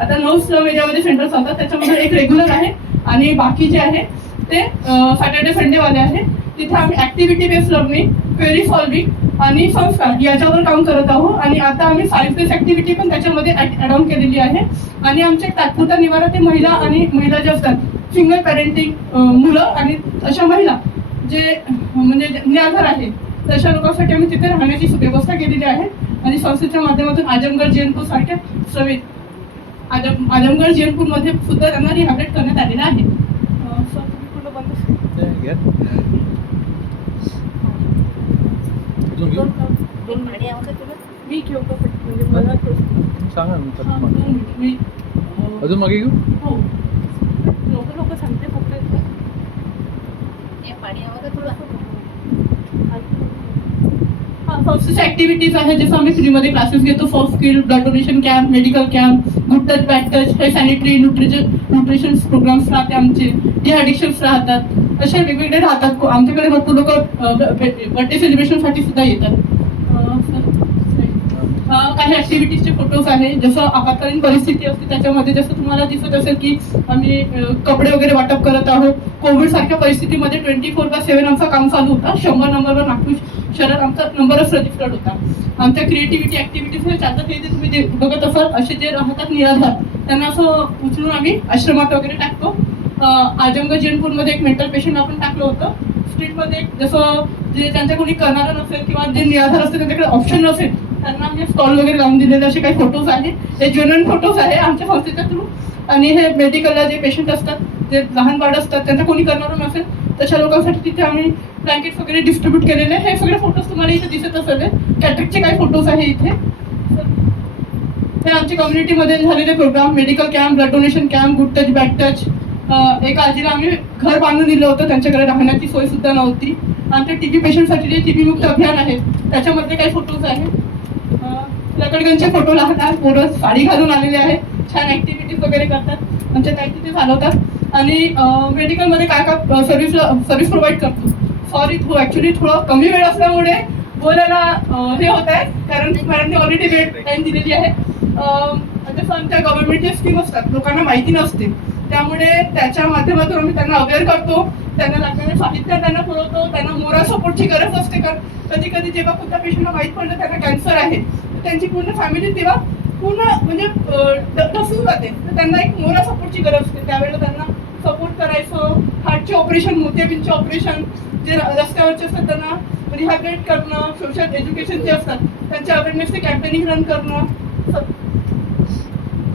आता 9 स्लम एरियामध्ये सेंटर्स असतात, त्याच्यामध्ये एक रेग्युलर आहे आणि बाकी जे आहे ते सॅटर्डे संडेवाले आहे. तिथे आम्ही activity based learning, query solving आणि संस्कार याच्यावर काम करत आहोत. आणि आता आम्ही सायन्स बेस्ड ॲक्टिव्हिटी पण त्याच्यामध्ये ॲड ऑन केलेली आहे. आणि आमचे तात्पुरता निवारा ते महिला जे असतात, सिंगल पॅरेंटिंग मुलं आणि अशा महिला जे म्हणजे निराधार आहे तशा लोकांसाठी आम्ही तिथे राहण्याची व्यवस्था केलेली आहे. आणि संस्थेच्या माध्यमातून आजमगड जैनपूर सारख्या आजमगड जैनपूरमध्ये सुद्धा त्यांना रिहॅबिलिट करण्यात आलेलं आहे. मी घेऊ का? म्हणजे मला सांगा नंतर. अजून मागे घेऊ. हो, लोक सांगते फक्त संस्थेच्या ऍक्टिव्हिटीज आहे, जसं आम्ही फ्रीमध्ये क्लासेस घेतो. Soft skill, blood donation camp, medical camp, good touch, bad touch, हे सॅनिटरी न्यूट्रिशन प्रोग्राम्स राहते आमचे, डिहायड्रेशन्स राहतात, असे वेगवेगळे राहतात. आमच्याकडे भरपूर लोक बर्थडे सेलिब्रेशनसाठी सुद्धा येतात. काही ऍक्टिव्हिटीजचे फोटोज आहे, जसं आपत्कालीन परिस्थिती असते त्याच्यामध्ये जसं तुम्हाला दिसत असेल की आम्ही कपडे वगैरे वाटप करत आहोत. कोविड सारख्या परिस्थितीमध्ये 24/7 आमचं काम चालू होता. 100 नंबरवर नागपूर शहरात आमचा नंबरच रजिस्टर्ड होता. आमच्या क्रिएटिव्हिटी ऍक्टिव्हिटीज चालतात, हे जे तुम्ही बघत असाल असे जे राहतात निराधार त्यांना असं उचलून आम्ही आश्रमात वगैरे टाकतो. आजमगड जैनपूरमध्ये एक मेंटल पेशंट आपण टाकलं होतं. स्ट्रीटमध्ये जसं जे त्यांच्या कोणी करणारं नसेल किंवा जे निराधार असते त्यांच्याकडे ऑप्शन नसेल त्यांना आम्ही स्टॉल वगैरे लावून दिलेले असे काही फोटोज आहेत. हे जेन्युइन फोटोज आहे आमच्या संस्थेच्या थ्रू. आणि हे मेडिकलला जे पेशंट असतात, जे लहान बाळ असतात, त्यांना कोणी करणारं नसेल तशा लोकांसाठी तिथे आम्ही ब्लँकेट्स वगैरे डिस्ट्रीब्यूट केलेले. हे सगळे फोटोज तुम्हाला इथे दिसत असेल. कॅटरिकचे काही फोटोज आहे इथे. हे आमच्या कम्युनिटीमध्ये झालेले program, medical camp, blood donation camp, good touch bad touch. एका आजीला आम्ही घर बांधून दिलं होतं, त्यांच्याकडे राहण्याची सोय सुद्धा नव्हती. आमच्या टीबी पेशंटसाठी जे टीबी मुक्त अभियान आहे त्याच्यामध्ये काही फोटोज आहेत. लकडगंजचे फोटो लहान पोरं साडी घालून आलेले आहेत, छान ऍक्टिव्हिटीज वगैरे करतात, आमच्या काही तिथे चालवतात. आणि मेडिकलमध्ये काय काय सर्व्हिस प्रोव्हाइड करतो. सॉरी ॲक्च्युली थोडं कमी वेळ असल्यामुळे बोलायला हे होत आहे, कारण मॅडमने ऑलरेडी वेळ टाईम दिलेली आहे. जसं आमच्या गव्हर्नमेंटच्या स्कीम असतात, लोकांना माहिती नसते, त्यामुळे त्याच्या माध्यमातून आम्ही त्यांना अवेअर करतो, त्यांना लागणारे साहित्य त्यांना पुरवतो, त्यांना मोरल सपोर्टची गरज असते. कारण कधी कधी जेव्हा कोणत्या पेशंटला माहीत पडलं त्यांना कॅन्सर आहे, त्यांची पूर्ण फॅमिली तेव्हा पूर्ण म्हणजे ढसून जाते, तर त्यांना एक मोरल सपोर्टची गरज असते. त्यावेळेला त्यांना सपोर्ट करायचं, हार्टचे ऑपरेशन, मोतियाबिंदचे ऑपरेशन जे रस्त्यावरचे असतात त्यांना रिहॅबिलिट करणं, सोशल एज्युकेशन जे असतात त्यांच्या अवेअरनेसचे कॅम्पेनिंग रन करणं.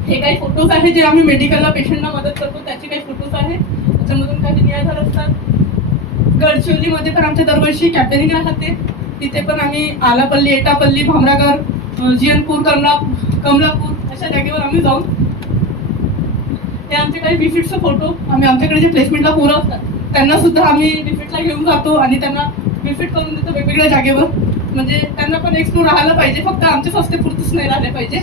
हे काही फोटोज आहे जे आम्ही मेडिकलला पेशंटला मदत करतो, त्याचे काही फोटोज आहेत, त्याच्यामधून काही निराधार असतात. गडचिरोलीमध्ये पण आमच्या दरवर्षी कॅम्पेनिंग राहते, तिथे पण आम्ही आलापल्ली, एटापल्ली, भामरागड, जियनपूर, कमलापूर अशा जागेवर आम्ही जाऊन ते आमचे काही विजिटचे फोटो, आम्ही आमच्याकडे जे प्लेसमेंटला पोरं असतात त्यांना सुद्धा आम्ही विजिटला घेऊन जातो आणि त्यांना विजिट करून देतो वेगवेगळ्या जागेवर. म्हणजे त्यांना पण एक्सप्लोर राहायला पाहिजे, फक्त आमच्या संस्थेपुरतच नाही राहिले पाहिजे.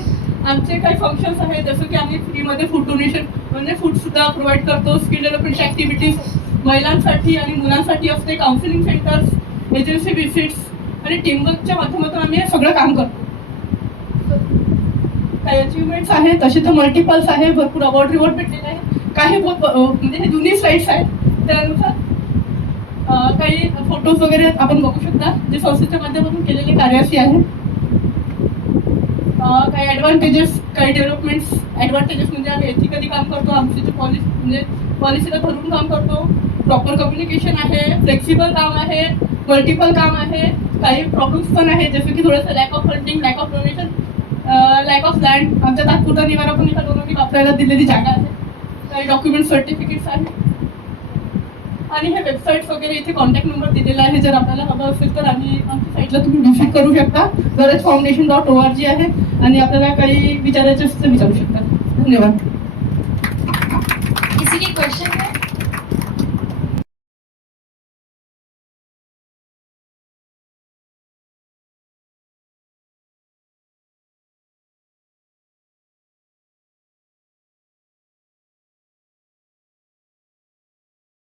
आमचे काही फंक्शन्स आहेत, जसं की आम्ही फ्रीमध्ये फूड डोनेशन म्हणजे फूडसुद्धा प्रोव्हाइड करतो. स्किल डेव्हलपमेंट ॲक्टिव्हिटीज महिलांसाठी आणि मुलांसाठी असते, काउन्सिलिंग सेंटर्स, एजन्सी विजिट्स आणि टीमवर्कच्या माध्यमातून आम्ही हे सगळं काम करतो. काही अचिव्हमेंट्स आहेत, तसे तर मल्टिपल्स आहे, भरपूर अवॉर्ड रिवॉर्ड भेटलेले आहे. काही म्हणजे हे जुनी स्लाइड्स आहेत, त्यानुसार काही फोटोज वगैरे आपण बघू शकता जे संस्थेच्या माध्यमातून केलेले कार्याशी आहे. काही ॲडव्हान्टेजेस, काही डेव्हलपमेंट्स. ॲडव्हान्टेजेस म्हणजे आम्ही एथिकली काम करतो, आमची जे पॉलिसीला धरून काम करतो, प्रॉपर कम्युनिकेशन आहे, फ्लेक्सिबल काम आहे, मल्टिपल काम आहे. काही प्रॉब्लेम्स पण आहे, जसं की थोडंसं lack of funding, lack of donation, lack of land. आमच्या तात्पुरता निवारा पण इथं दोन वापरायला दिलेली जागा आहे. काही डॉक्युमेंट सर्टिफिकेट्स आहेत आणि हे वेबसाईट्स वगैरे इथे कॉन्टॅक्ट नंबर दिलेला आहे. जर आपल्याला हवं असेल तर आम्ही आमच्या साईटला तुम्ही व्हिजिट करू शकता. गरजफाउंडेशन.org आहे आणि आपल्याला काही विचारायचे असेल तर विचारू शकता. धन्यवाद. किसी के क्वेश्चन है?